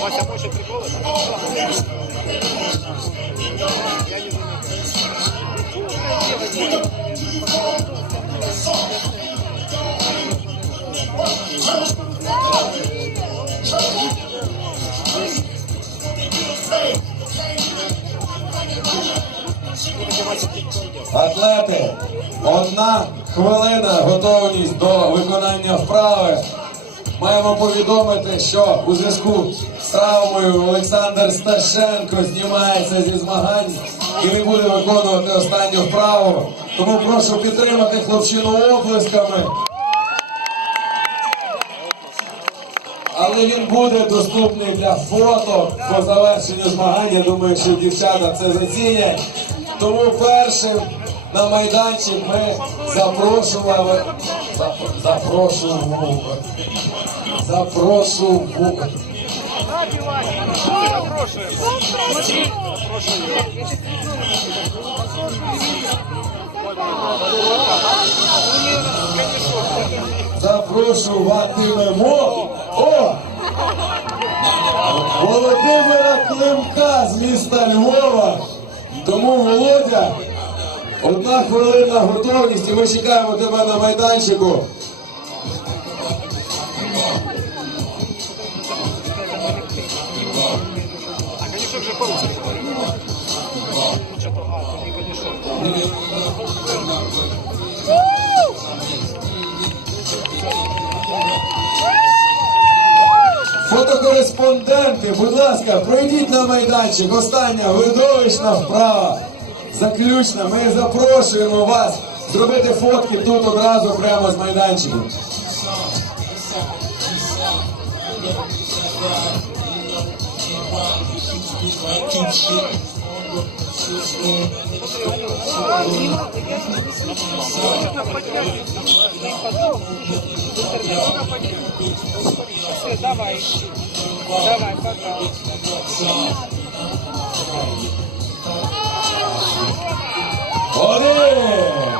Вася хочет приколы? Я не Атлети, одна хвилина готовність до виконання вправи. Маємо повідомити, що у зв'язку з травмою Олександр Сташенко знімається зі змагань і не буде виконувати останню вправу. Тому прошу підтримати хлопчину оплесками. Але він буде доступний для фото по завершенню змагань. Я думаю, що дівчата це зацінять. Тому першим на майданчик ми запрошували. зап- Запрошували. Запрошували. Запрошуватимемо. О! Володимира Климка з міста Львова. Тому Володя, одна хвилина готовність, і ми чекаємо тебе на майданчику. Фотокореспонденти, будь ласка, пройдіть на майданчик. Остання видовищна вправа. Заключна. Ми запрошуємо вас зробити фотки тут одразу прямо з майданчику. Давай. Давай, пока. Один!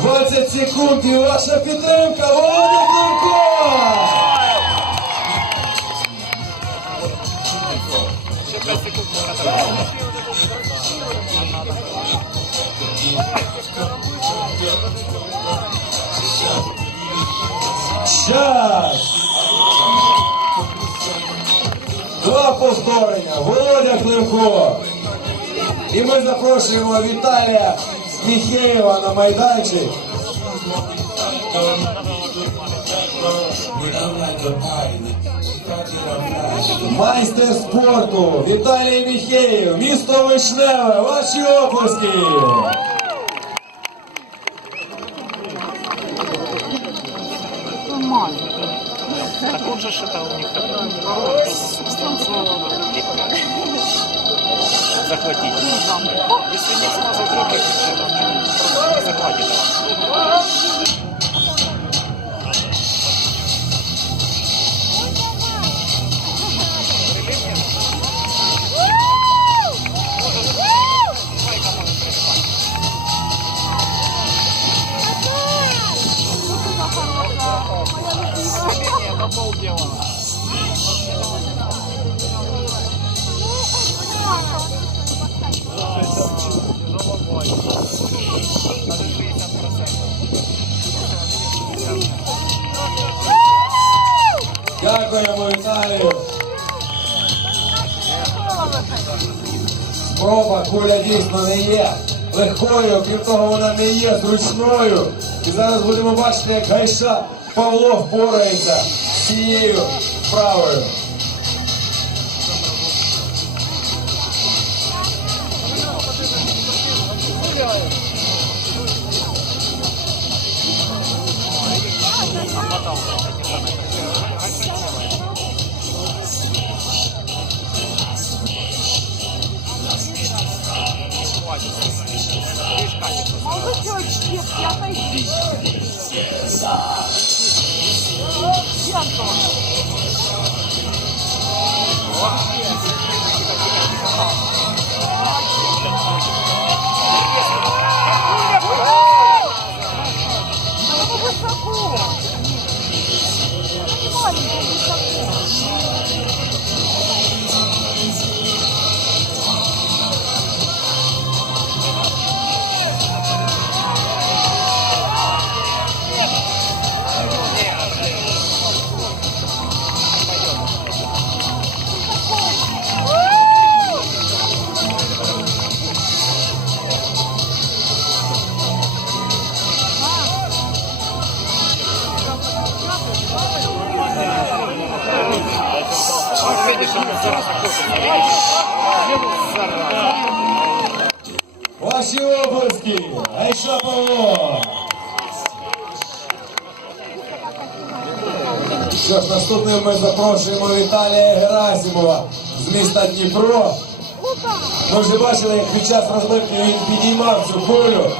20 секунд і ваша підтримка, Володя Климко! Еще 5 секунд можно Час! Два повторення. Володя Климко. І ми запрошуємо Віталія Міхеєва на майданчик. Майстер спорту Віталій Міхеєв, місто Вишневе, ваші оплески! Так же что-то захватить. Если не в руки, то захватит. Спроба куля дійсно не є легкою, крім того, вона не є зручною. І зараз будемо бачити, як Гайша Павло впорається з цією справою. 茉莉的一生 наступним ми запрошуємо Віталія Герасимова з міста Дніпро. Ми вже бачили, як під час розбивки він підіймав цю кулю.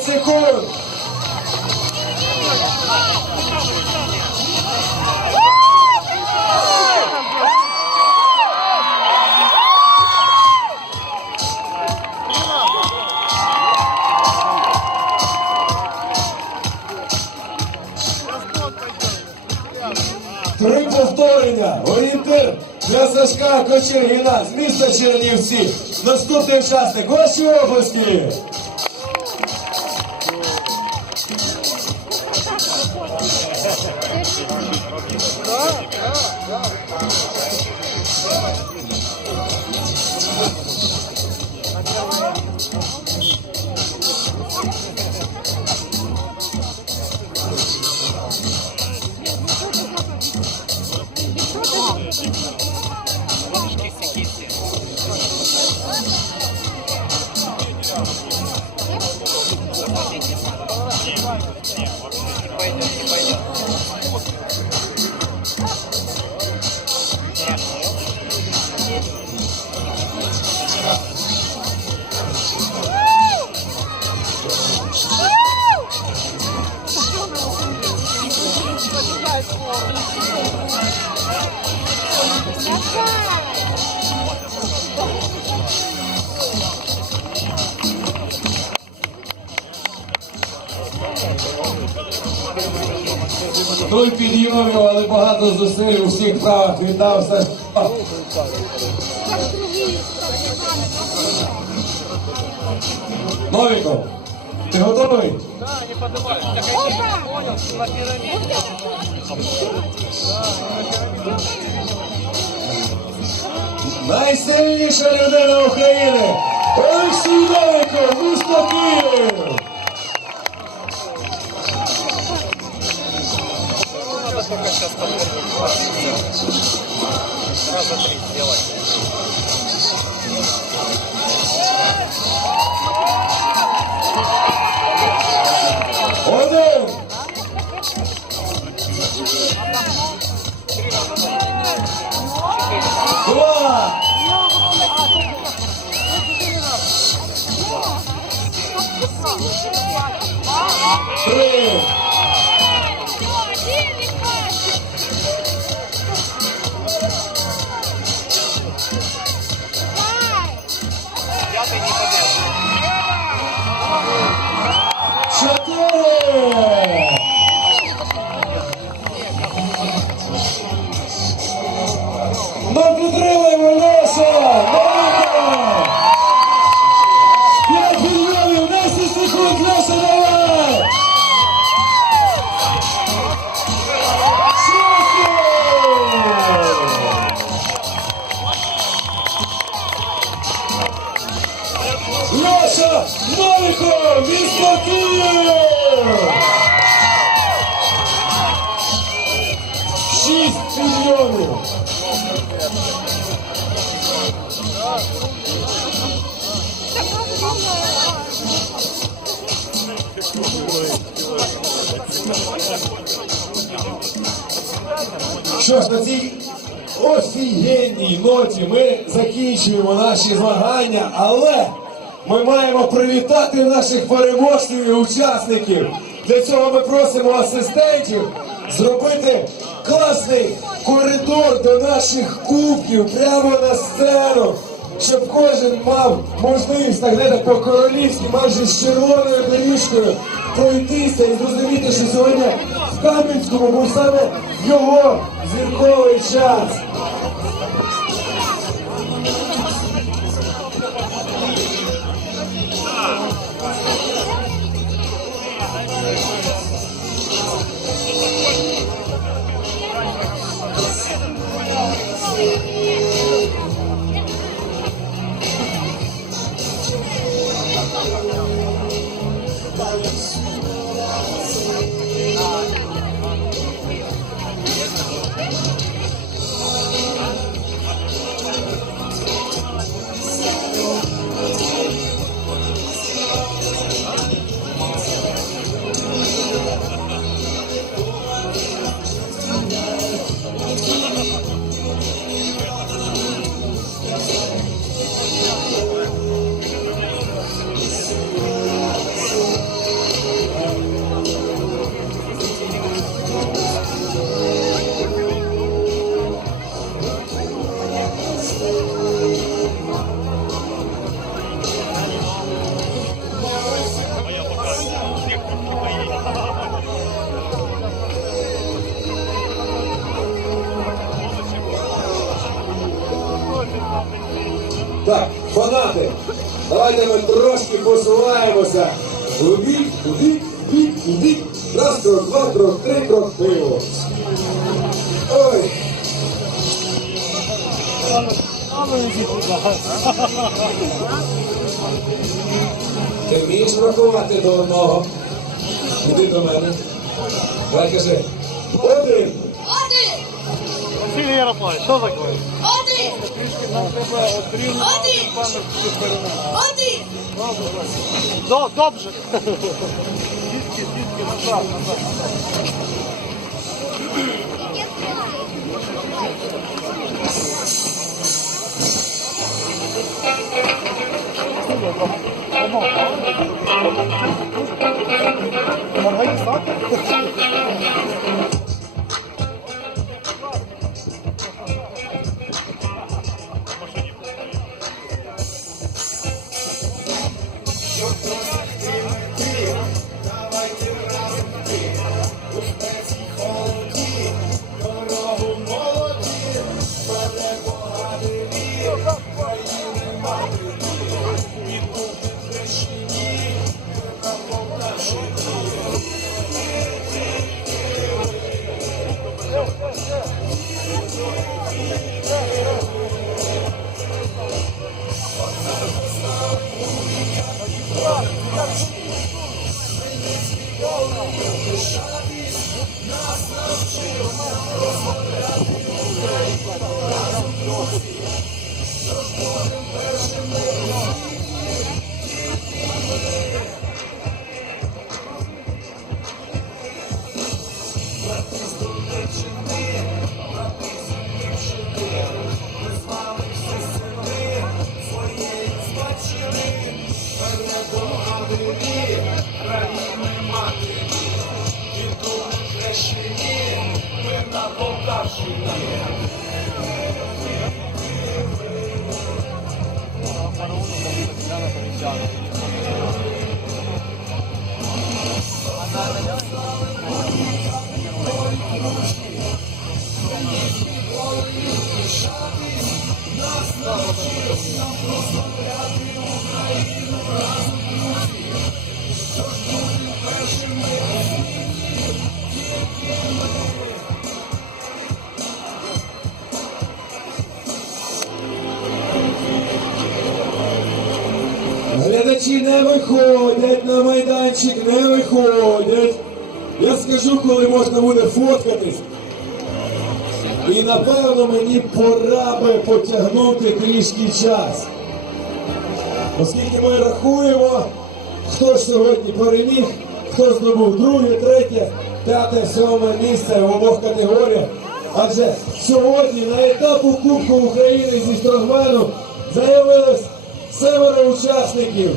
30 секунд. Три повторення. Орієнтир для Сашка Кочергіна з міста Чернівці. Наступний учасник вашої області. Зусиль у всіх правах віддав Сашко. Новіков, ти готовий? Да, не подавай. Найсильніша людина України Олексій Новиков, місто Київ! Надо только сейчас подтвердить. Раза три сделать. Один! Два! Що ж, на цій офігенній ноті ми закінчуємо наші змагання, але ми маємо привітати наших переможців і учасників. Для цього ми просимо асистентів зробити класний коридор до наших кубків прямо на сцену. щоб кожен мав можливість так знаєте, по-королівськи, майже з червоною доріжкою пройтися і зрозуміти, що сьогодні в Кам'янському був саме його зірковий час. Так, фанати, давайте ми трошки посуваємося. У бік, у бік, у бік, у бік. Раз крок, два крок, три крок, пиво. Ой. Ти вмієш рахувати до одного? Іди до мене. Давай кажи. Один. Один! Василий Ярославович, що таке? Один! Один! Один! До, добре. Дітки, дітки, назад, назад. Dios. Глядачі не виходять на майданчик, не виходять. Я скажу, коли можна буде фоткатись. І напевно мені пора би потягнути трішки час. Оскільки ми рахуємо, хто ж сьогодні переміг, хто здобув друге, третє, п'яте, сьоме місце в обох категоріях. Адже сьогодні на етапу Кубку України зі Стронгмену заявилось семеро учасників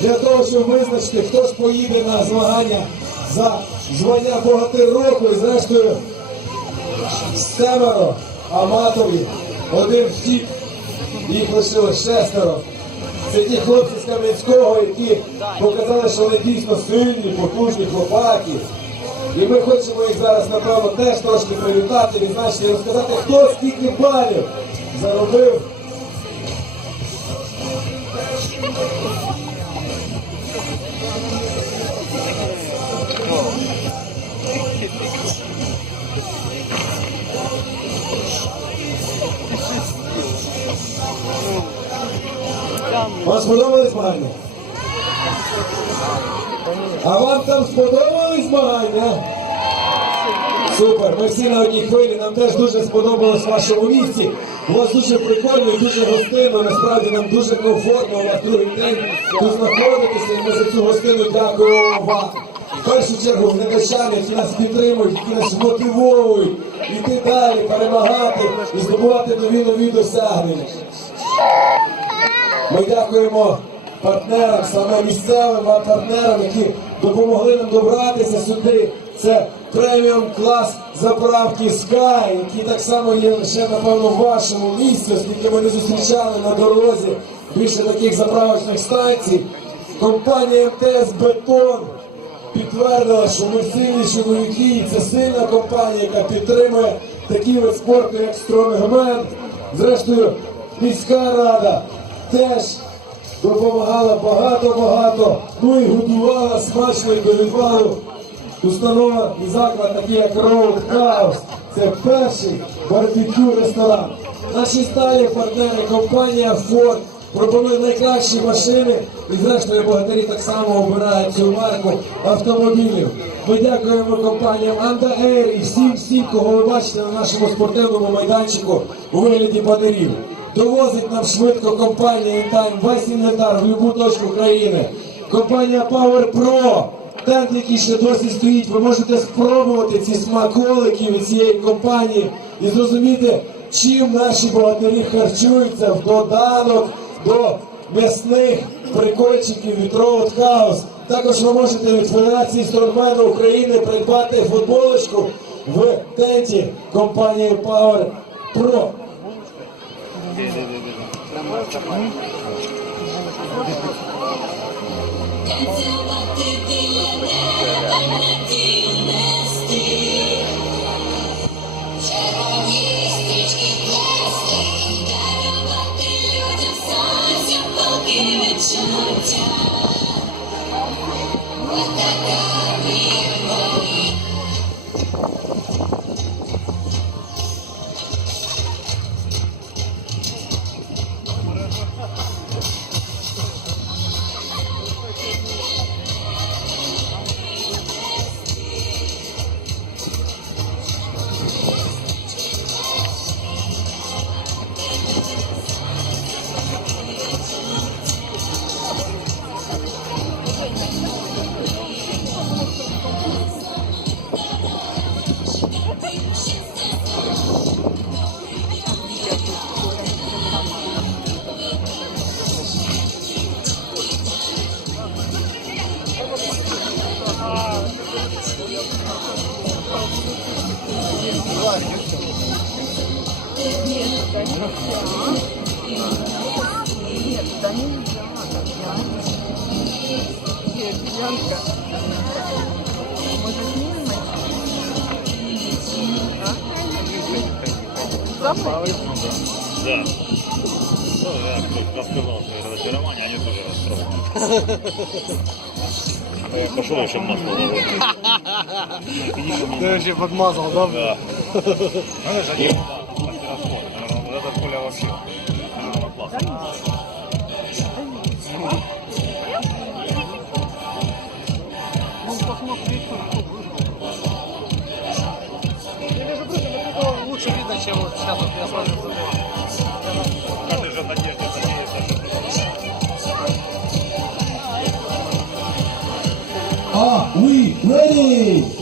для того, щоб визначити, хто ж поїде на змагання за звання богатир року і зрештою семеро аматорів. Один втік Їх лишилось шестеро. Це ті хлопці з Кам'янського, які показали, що вони дійсно сильні, потужні хлопаки. І ми хочемо їх зараз, напевно, теж трошки привітати, відзначити і розказати, хто скільки балів заробив. Вам сподобались змагання? А вам там сподобались змагання? Супер, ми всі на одній хвилі, нам теж дуже сподобалось в вашому місті. У вас дуже прикольно і дуже гостинно, насправді нам дуже комфортно у вас другий день тут знаходитися, і ми за цю гостину дякуємо вам. В першу чергу глядачам, які нас підтримують, які нас мотивують іти далі, перемагати і здобувати нові нові досягнення. Ми дякуємо партнерам, саме місцевим партнерам, які допомогли нам добратися сюди. Це преміум клас заправки Sky, які так само є лише, напевно, в вашому місці, оскільки ми не зустрічали на дорозі більше таких заправочних станцій. Компанія МТС Бетон підтвердила, що ми сильні чоловіки, і це сильна компанія, яка підтримує такий вид спорту, як стронгмен. Зрештою, міська рада теж допомагала багато-багато, ну і готувала смачно і до відвалу. Установа і заклад, такий як Roadhouse. Це перший барбекю ресторан. Наші сталі партнери, компанія Ford пропонує найкращі машини і зрештою богатирі так само обирають цю марку автомобілів. Ми дякуємо компаніям Анда Air і всім всім, кого ви бачите на нашому спортивному майданчику у вигляді банерів. Довозить нам швидко компанія Інтайм весь інвентар в будь-яку точку країни. Компанія Power Pro Тент, який ще досі стоїть, ви можете спробувати ці смаколики від цієї компанії і зрозуміти, чим наші богатирі харчуються в доданок до м'ясних прикольчиків від Roadhouse. Також ви можете від Федерації Стронгмену України придбати футболочку в тенті компанії Power Pro. Танцювати біля неба, Да. Ну, я тут рассказал свои разочарования, они тоже расстроены. А Я пошел еще масло заводить. Ти ще підмазав, да? Да. Сейчас вот я смотрю за ним. Каждый же надежде надеется, что Are we ready?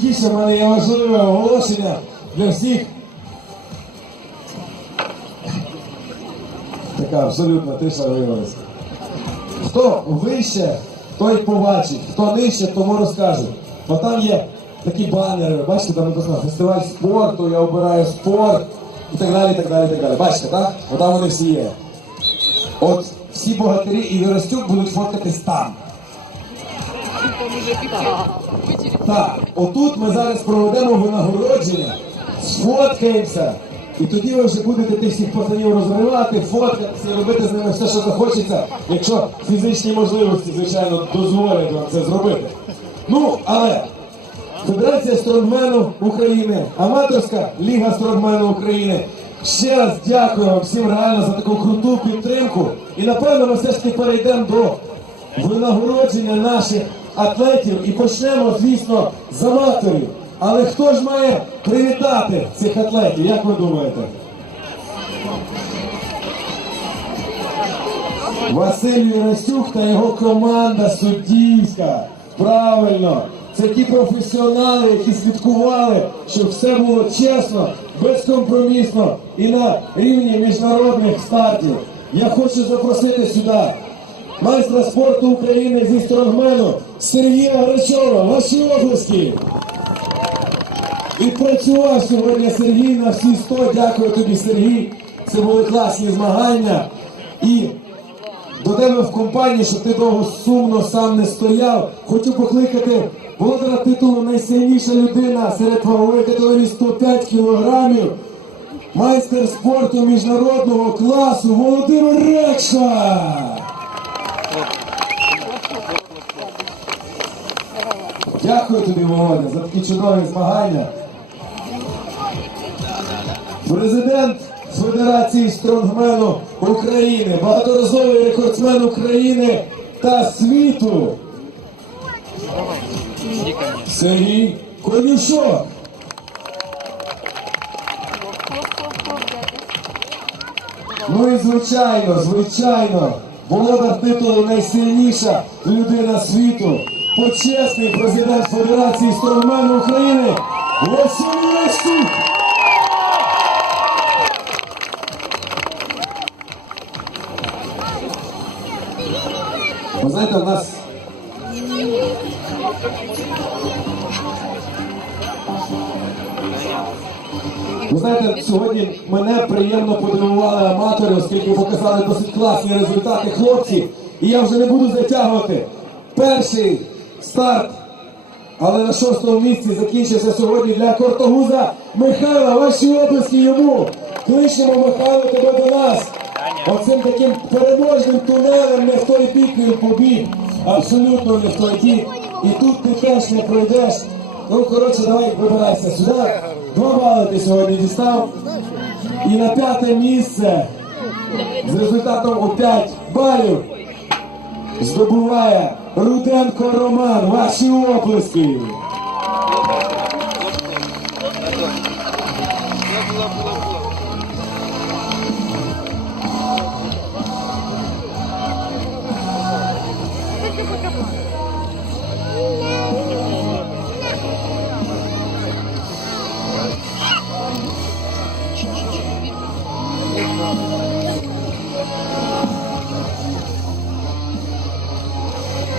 Тихіше, в мене є важливе оголошення для всіх. Така абсолютно тиша виявилася. Хто вище, той побачить, хто нижче, тому розкаже. Бо там є такі банери, бачите, там написано фестиваль спорту, я обираю спорт і так далі, так далі, так далі. Бачите, так? От там вони всі є. От всі богатирі і Віростюк будуть фоткатись там. Так, отут ми зараз проведемо винагородження, сфоткаємося, і тоді ви вже будете тих всіх пацанів розривати, фоткатися робити з ними все, що захочеться, якщо фізичні можливості, звичайно, дозволять вам це зробити. Ну, але Федерація стронгмену України, аматорська ліга стронгмену України. Ще раз дякую вам всім реально за таку круту підтримку. І напевно ми все ж таки перейдемо до винагородження наших атлетів і почнемо, звісно, з аматорів. Але хто ж має привітати цих атлетів? Як ви думаєте? Василь Вірастюк та його команда суддівська. Правильно, це ті професіонали, які слідкували, щоб все було чесно, безкомпромісно і на рівні міжнародних стартів. Я хочу запросити сюди майстра спорту України зі стронгмену Сергія Грачова. Ваші обласки. І працював сьогодні Сергій на всі 100. Дякую тобі, Сергій. Це були класні змагання. І до тебе в компанії, щоб ти довго сумно сам не стояв. Хочу покликати володара титулу найсильніша людина серед вагової категорії 105 кілограмів. Майстер спорту міжнародного класу Володимир Рекша. Дякую тобі, Володя, за такі чудові змагання. Президент Федерації стронгмену України, багаторазовий рекордсмен України та світу. Сергій Конюшок. Ну і звичайно, звичайно, володар титулу найсильніша людина світу, почесний президент Федерації стронгмену України Василь Лесюк. Ви знаєте, у нас Ви знаєте, сьогодні мене приємно подивували аматори, оскільки показали досить класні результати хлопці. І я вже не буду затягувати. Перший старт, але на шостому місці закінчився сьогодні для Кортогуза Михайла. Ваші обласки йому. Кличемо Михайло тебе до нас. Оцим таким переможним тунелем не в той бік він побіг. Абсолютно не в той бік. І тут ти теж не пройдеш. Ну, коротше, давай вибирайся сюди. Два бали ти сьогодні дістав. І на п'яте місце з результатом у 5 балів здобуває Руденко Роман. Ваші оплески.